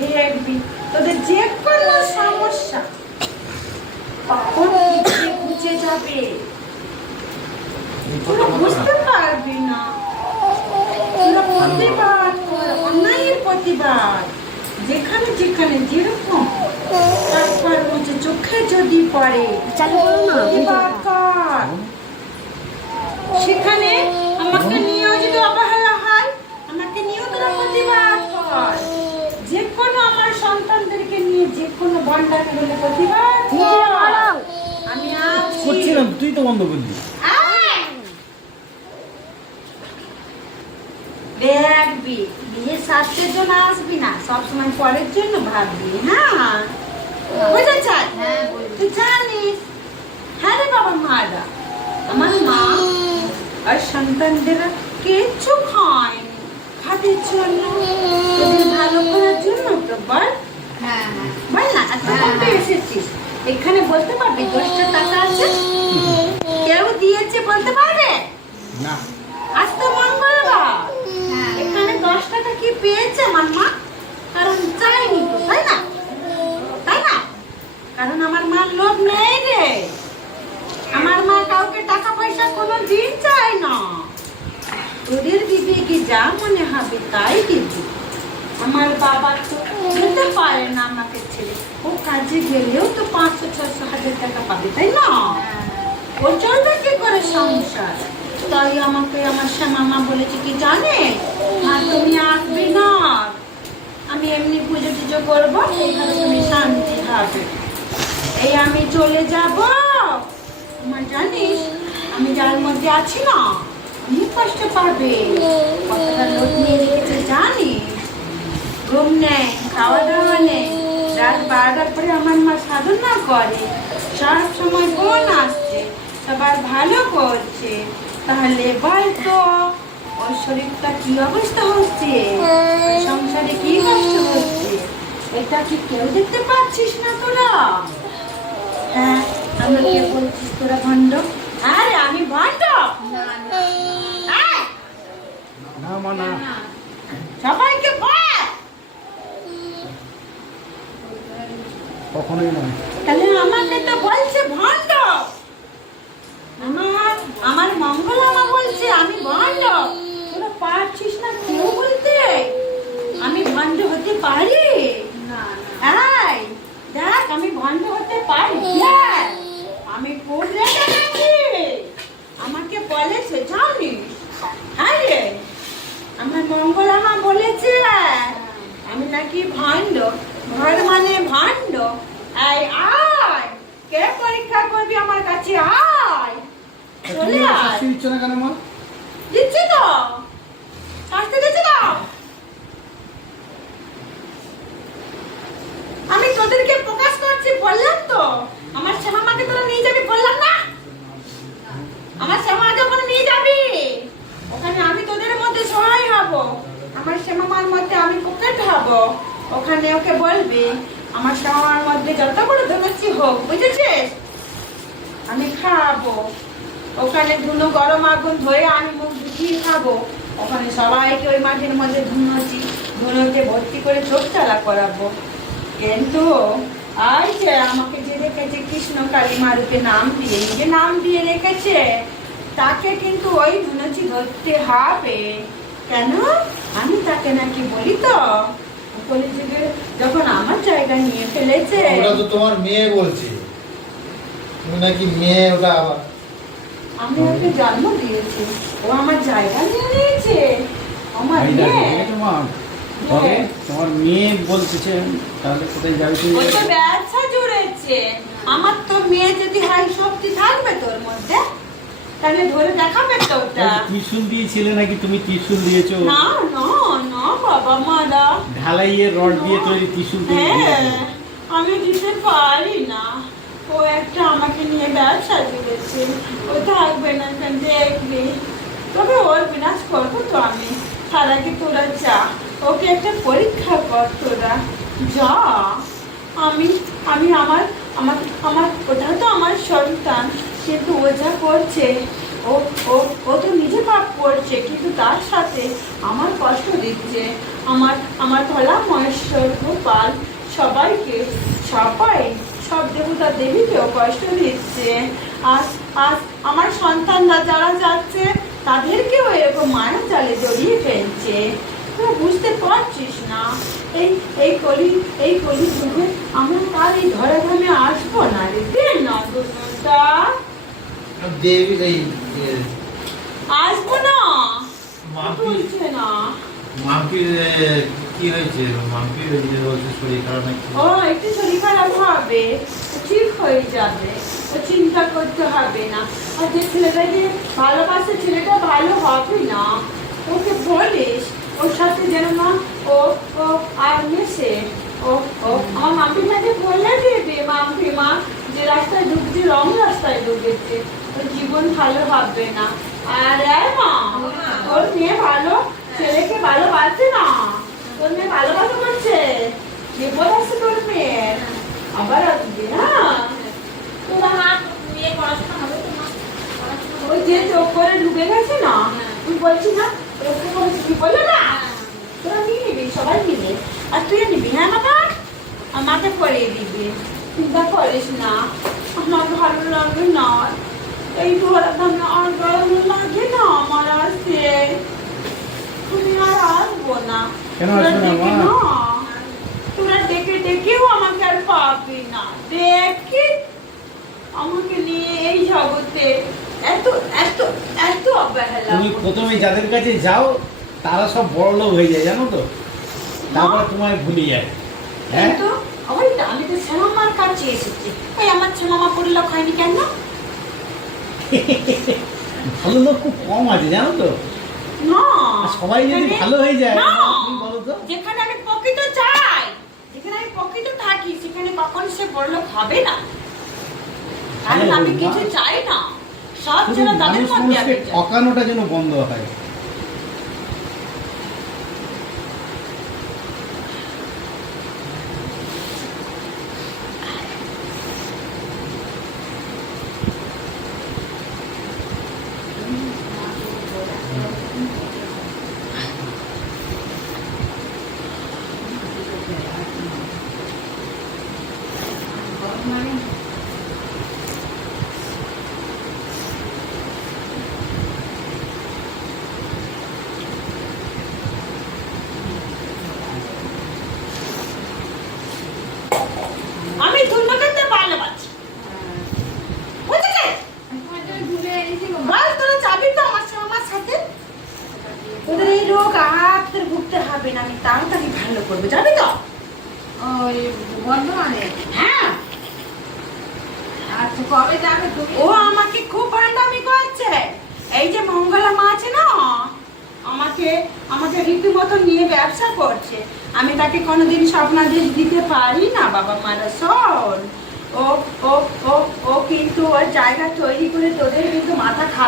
দেখবি তোদের যে কোনো সমস্যা তখন বুঝে যাবে, তোরা বুঝতে পারবি না। তোরা প্রতিবাদ কর, অন্যায়ের প্রতিবাদ, যেখানে যেখানে যেরকম তারপর হচ্ছে চোখে যদি পড়ে প্রতিবাদ কর। সেখানে আমাকে নিয়েও যদি অবহেলা হয়, আমাকে নিয়েও তোরা প্রতিবাদ কর। যে কোনো আমার সন্তানদেরকে নিয়ে যে কোনো বন্ডাকে বলে প্রতিবাদ কর। আমি করছিলাম, তুই তো বন্ধ করলি। দেখবি বিয়ে স্বাস্থ্যের জন্য আসবি না, সবসময় পরের জন্য ভাববি। হ্যাঁ বুঝেছ? তুই জানিস, হ্যাঁ রে বাবা মারা, আমার মা আর সন্তানদের কিচ্ছু খায়নি, খাদের জন্য, তোদের ভালো করার জন্য। তো বল, বল না, এতক্ষণ তো এসেছিস, এখানে বলতে পারবি 10টা টাকা আছে কেউ দিয়েছে, বলতে পারবে না? আজ তো মঙ্গলবার, এখানে 10 টাকা কি পেয়েছে আমার মা? কারণ চাইনি তো, তাই না? তাই না? কারণ আমার মার লোভ নেই রে। আমার মা কাউকে টাকা পয়সা কোনো দিন চায় না। তোদের বিবেকে যা মনে হবে তাই দিবি। আমার বাবা তো যেতে পারে না আমাকে ছেড়ে, ও কাজে গেলেও তো 500-600 টাকা পাবে, তাই না? ও চলবে কি করে সংসার? তাই আমাকে আমার শ্যামামা বলেছে কি জানে, মা তুমি আসবে না, আমি এমনি পুজো টুজো করবো, এইভাবে তুমি শান্তি হবে। এই আমি চলে যাব, আমার জানিস আমি যার মধ্যে আছি না, অনেক কষ্ট পাবে। কতটা লোক নিয়ে রেখেছে জানিস, ঘুম নেই, খাওয়া দাওয়া নেই, রাত 12টার পরে আমার মা সাধনা করে, সব সময় বোন আসছে, সবার ভালো করছে। তাহলে বল তো ওর শরীরটা কি অবস্থা হচ্ছে, সংসারে কি কষ্ট হচ্ছে, এটা কি কেউ দেখতে পাচ্ছিস না তোরা? হ্যাঁ, আমাকে বলছিস তোরা ভণ্ড? আরে আমি ভণ্ড? না মা, না। সবাইকে বল, কখনোই নয়। তাহলে আমাকে তো বলছে ভণ্ড। আমার মঙ্গলামা বলছে আমি ভণ্ড, তোরা পারছিস না কেউ বলতে আমি ভণ্ড হতে পারি? এই দেখ, আমি ভণ্ড হতে পারি, আমি খুব রেগে গেছি। আমাকে বলেছে জানিস, হ্যাঁ রে, আমার মঙ্গলামা বলেছে আমি নাকি ভণ্ড, ঘর মানে ভণ্ড। এই আয়, কে পরীক্ষা করবি আমার কাছে, আয়, চলে আয়। শাস্তি দিচ্ছ না কেন মা? দিচ্ছি তো, শাস্তি দিচ্ছি তো। আমি তোদেরকে প্রকাশ করছি, বললাম তো আমার শ্যামামাকে তোরা নিয়ে যাবি, বললাম না? আমার শ্যামা যখন নিয়ে যাবি ওখানে আমি তোদের মধ্যে সহায় হব, আমার শ্যামামার মধ্যে আমি পকেট হব। ওখানে ওকে বলবি আমার শ্যামামার মধ্যে যত বড় ধনুচি হোক, বুঝেছিস, আমি খাবো। ওখানে ধুনো গরম আগুন ধরে আমি মুখ ঢুকিয়ে খাবো। ওখানে সবাইকে ওই মাঠের মধ্যে ধুনোতে ভর্তি করে চোখ চালা করাবো। কিন্তু আই যে আমাকে যে রেখেছে কৃষ্ণ কালী মা রূপে নাম দিয়ে, নিজে নাম দিয়ে রেখেছে, তাকে কিন্তু ওই ধুনুচি ধরতে হবে। কেন? আমি তাকে নাকি বলি তো, কলিযুগে যখন আমার জায়গা নিয়ে ফেলেছে। ওটা তো তোমার মেয়ে বলছে, তুমি নাকি মেয়ে, ওটা আবার আমি ওকে জন্ম দিয়েছি, ও আমার জায়গা নিয়ে নিয়েছে। আমার মেয়ে, তবে তোমার মেয়ে বলতেছে, তাহলে কোথায় যাবে তুমি? ও তো ব্যবসা জুড়েছে। আমার তো মেয়ে যদি হাই শক্তি থাকবে তোর মধ্যে, তাহলে ধরে দেখাবে তো ওটা। ত্রিশূল দিয়েছিলে নাকি তুমি? ত্রিশূল দিয়েছো? না না না বাবা মারা, ঢালাইয়ের রড দিয়ে তৈরি ত্রিশূল তৈরি হ্যাঁ, দিয়েছো। আমি দিতে পারি না। ও একটা আমাকে নিয়ে ব্যবসা জুড়েছে, ও থাকবে না, দেখবি। তবে ওর বিনাশ করবো তো আমি, তার আগে তোরা যা, ওকে একটা পরীক্ষা কর তোরা, যা। আমি আমি আমার আমার আমার ওটা তো আমার সন্তান, কিন্তু ও যা করছে ও ও ও তো নিজে পাপ করছে, কিন্তু তার সাথে আমার কষ্ট দিচ্ছে। আমার আমার ভোলা মহেশ্বর গোপাল সবাইকে, সব দেবতা দেবীকেও কষ্ট দিচ্ছে। আজ আজ আমার সন্তানরা যারা যাচ্ছে তাদেরকেও এরকম মায়া জালে জড়িয়ে ফেলছে। তোরা বুঝতে পারছিস না? এই এই কলি যুগে আমরা তার এই ধরাধামে আসবো না রে, না দুটা দেবী এই আসবো না, মাম্পি বলছে না। মাম্পির কি হয়েছে? মাম্পির বলছে শরীর খারাপ নাকি? ও একটু শরীর খারাপ হবে, ঠিক হয়ে যাবে, ও চিন্তা করতে হবে না। আর যে ছেলেটাকে ভালোবাসে ছেলেটা ভালো হবে না, ওকে বলিস ওর সাথে যেন না ও ও আর মেশে। ও ও আমার মাম্পিটাকে বলে দেবে, মাম্পি মা যে রাস্তায় ঢুকছে রং রাস্তায় ঢুকেছে, ওর জীবন ভালো হবে না। আর মা তোর মেয়ে ভালো ছেলেকে ভালোবাসে না, তোর মেয়ে ভালোবাসা করছে, বিপদ আছে তোর মেয়ের, আবার আসবে। হ্যাঁ তোরা হাত নিয়ে পড়াশোনা হবে তো না? ওই যে চোখ করে ঢুকে গেছে না, তুই বলছি না ওরকম বলছি, কি বললো না? তোরা নিয়ে নিবি সবাই মিলে, আর তুই নিবি। হ্যাঁ বাবা, আমাকে পরিয়ে দিবি, চিন্তা করিস না। আমার ভালো লাগে না এই ধরাধামে, আর ভালো লাগে না আমার আসতে। তুমি আর আসবো না। কেন তোরা আসবে না, ডেকে মা? না, তোরা ডেকে ডেকেও আমাকে আর পাবি না। দেখি আমাকে নিয়ে এই জগতে এত এত এত অবহেলা তুমি করছিস। প্রথমে যাদের কাছে যাও তারা সব বড় লোক হয়ে যায়, জানো তো? তারপরে তোমায় ভুলে যায়। হ্যাঁ, কিন্তু ওই তো আমি তো শ্যামামার কাছে এসেছি, এই আমার শ্যামামা পরিলোক হয়নি কেন? ভালো লোক খুব কম আছে, জানো তো? না আর সবাই যদি যেখানে- ভালো হয়ে যায়, না, তুমি বলো তো? যেখানে আমি প্রকৃত চাই, যেখানে আমি প্রকৃত থাকি, সেখানে কখন সে বড়লোক হবে না। কারণ ভালো আমি হোক, কিছু মা। চাই না, সব শুধু যেন তাদের মানুষ মধ্যে মানুষকে আমি চাই। ঠকানোটা যেন বন্ধ হয়। আমি দুর্গাকে ভালোবাসি, বুঝেছিস? বল তোরা যাবি তো আমার সঙ্গে, আমার সাথে? তোদের এই রোগ আর তোদের ভুগতে হবে না, আমি তাড়াতাড়ি ভালো করবো, যাবি তো? ওই বর্ধমানে? হ্যাঁ, আচ্ছা, কবে যাবে তুমি? ও আমাকে খুব ভান্ডামি করছে। এই যে মঙ্গলা মা আছে না, আমাকে আমাকে রীতিমতো নিয়ে ব্যবসা করছে। আমি তাকে কোনোদিন স্বপ্নাদেশ দিতে পারি না বাবা মারা, শোন। ও ও ও ও কিন্তু ওর জায়গা তৈরি করে তোদের কিন্তু মাথা খারাপ